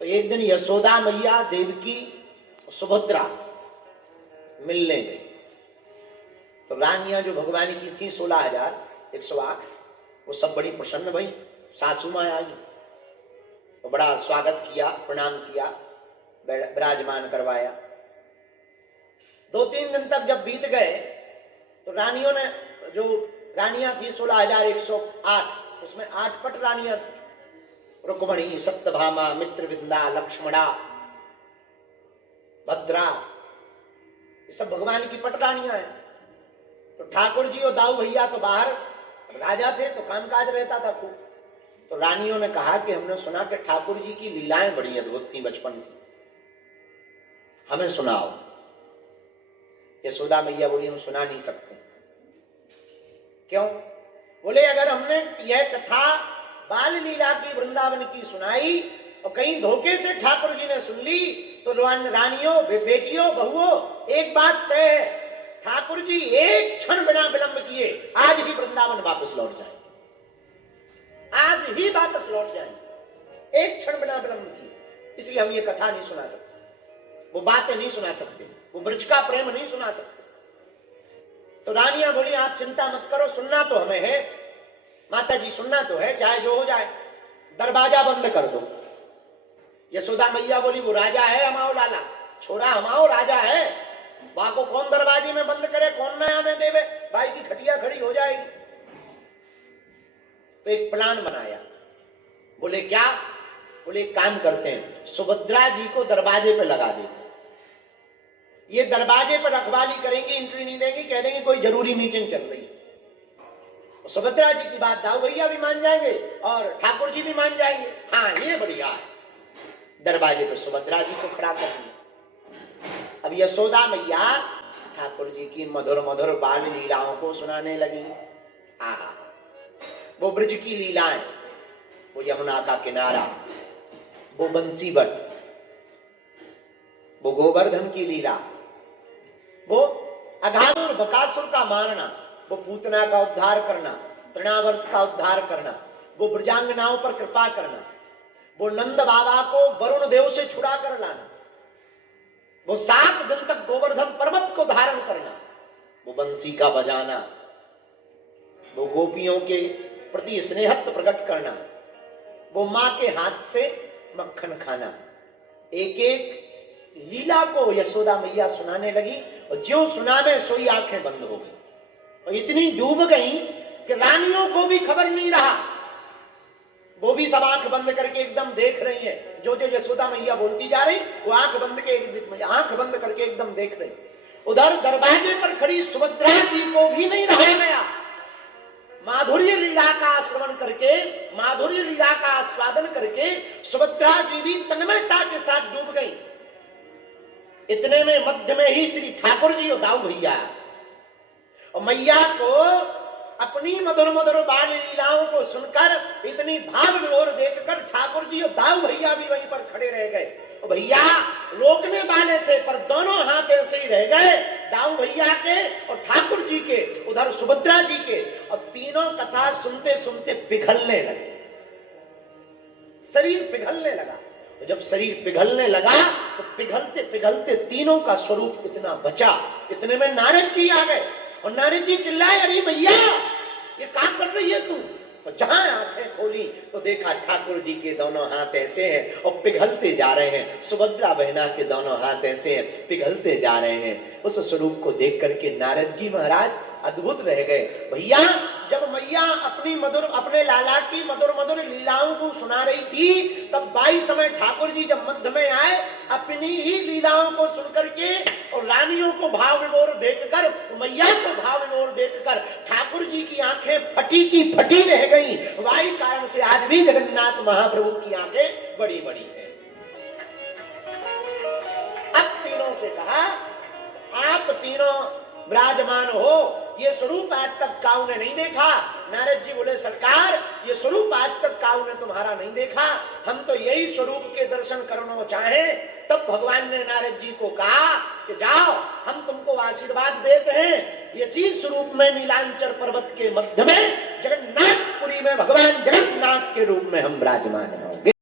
तो एक दिन यशोदा मैया देवकी सुभद्रा मिलने गई। तो रानियां जो भगवान की थी 16,108, वो सब बड़ी प्रसन्न भई। सासू माँ आई तो बड़ा स्वागत किया, प्रणाम किया, विराजमान करवाया। 2-3 दिन तक जब बीत गए तो रानियों ने, जो रानियां थी 16,108, उसमें 8 पट रानियां थी। रुक्मणी, सत्यभामा, मित्रविंदा, लक्ष्मणा, भद्रा, ये सब भगवान की पट रानियां हैं। तो ठाकुर जी और दाऊ भैया तो बाहर राजा थे, तो कामकाज रहता था खूब। तो रानियों ने कहा कि हमने सुना कि ठाकुर जी की लीलाएं बड़ी अद्भुत थी बचपन की, हमें सुनाओ। यशोदा मैया बोली हम सुना नहीं सकते। क्यों? बोले अगर हमने यह कथा बाल लीला की वृंदावन की सुनाई और कहीं धोखे से ठाकुर जी ने सुन ली तो रानियों, बेटियों, बहुओं, एक बात तय है, ठाकुर जी एक क्षण बिना विलंब किए आज ही वृंदावन वापस लौट जाएंगे, आज ही वापस लौट जाएंगे, एक क्षण बिना विलंब किए। इसलिए हम ये कथा नहीं सुना सकते, वो बातें नहीं सुना सकते, वो ब्रज का प्रेम नहीं सुना सकते। तो रानियां बोली आप चिंता मत करो, सुनना तो हमें है माता जी, सुनना तो है, चाहे जो हो जाए, दरवाजा बंद कर दो। यशोदा मैया बोली वो राजा है हमाओ लाला, छोरा हमाओ राजा है, वहां को कौन दरवाजे में बंद करे, कौन नया में देवे, भाई की खटिया खड़ी हो जाएगी। तो एक प्लान बनाया। बोले क्या? बोले एक काम करते हैं, सुभद्रा जी को दरवाजे पे लगा देते, ये दरवाजे पर रखवाली करेंगी, एंट्री नहीं देंगी, कह देंगे कोई जरूरी मीटिंग चल रही। सुभद्रा जी की बात दाऊ भैया भी मान जाएंगे और ठाकुर जी भी मान जाएंगे। हाँ ये बढ़िया है। दरवाजे पर सुभद्रा जी को खड़ा कर दिया। अब यशोदा मैया ठाकुर जी की मधुर मधुर बाल लीलाओं को सुनाने लगी। आहा, वो ब्रज की लीलाएं, वो यमुना का किनारा, वो बंसी बट, वो गोवर्धन की लीला, वो अघासुर बकासुर का मारना, वो पूतना का उद्धार करना, तृणावर्त का उद्धार करना, वो ब्रजांगनाओं पर कृपा करना, वो नंद बाबा को वरुण देव से छुड़ा कर लाना, वो 7 दिन तक गोवर्धन पर्वत को धारण करना, वो बंसी का बजाना, वो गोपियों के प्रति स्नेहत्व प्रकट करना, वो मां के हाथ से मक्खन खाना। एक एक लीला को यशोदा मैया सुनाने लगी और ज्यों सुनावे सोई आंखें बंद हो गई और इतनी डूब गई कि रानियों को भी खबर नहीं रहा। वो भी सब आंख बंद करके एकदम देख रही है, जो जो यशोदा मैया बोलती जा रही वो आंख बंद करके एकदम देख रही। उधर दरवाजे पर खड़ी सुभद्रा जी को भी नहीं रहा गया। माधुर्य लीला का श्रवण करके, माधुर्य लीला का आस्वादन करके सुभद्रा जी भी तन्मयता के साथ डूब गई। इतने में मध्य में ही श्री ठाकुर जी और दाऊ भैया, और मैया को अपनी मधुर मधुर बाल लीलाओं को सुनकर इतनी भाव विभोर देखकर ठाकुर जी और दाऊ भैया भी वहीं पर खड़े रह गए। और भैया रोकने वाले थे पर दोनों हाथ ऐसे ही रह गए, दाऊ भैया के और ठाकुर जी के, उधर सुभद्रा जी के, और तीनों कथा सुनते सुनते पिघलने लगे, शरीर पिघलने लगा। जब शरीर पिघलने लगा तो पिघलते पिघलते तीनों का स्वरूप इतना बचा। इतने में नारद जी आ गए और नारद जी चिल्लाए अरे भैया ये काम कर रही है तू? और जहां आंखें खोली तो देखा ठाकुर जी के दोनों हाथ ऐसे हैं और पिघलते जा रहे हैं, सुभद्रा बहना के दोनों हाथ ऐसे हैं, पिघलते जा रहे हैं। उस स्वरूप को देख करके नारद जी महाराज अद्भुत रह गए। भैया जब मैया अपने लाला की मधुर मधुर लीलाओं को सुना रही थी तब 22 समय ठाकुर जी जब मध्य में आए, अपनी ही लीलाओं को सुनकर के और रानियों को भाव विभोर देखकर, मैया को भाव विभोर देखकर ठाकुर जी की आंखें फटी की फटी रह गई। वही कारण से आज भी जगन्नाथ महाप्रभु की आंखें बड़ी बड़ी है। अब तीनों से कहा आप तीनों विराजमान हो, ये स्वरूप आज तक काऊ ने नहीं देखा। नारद जी बोले सरकार ये स्वरूप आज तक काऊ ने तुम्हारा नहीं देखा, हम तो यही स्वरूप के दर्शन करना चाहे। तब भगवान ने नारद जी को कहा कि जाओ हम तुमको आशीर्वाद देते हैं, इसी स्वरूप में नीलांचल पर्वत के मध्य में जगन्नाथपुरी में भगवान जगन्नाथ के रूप में हम विराजमान होंगे।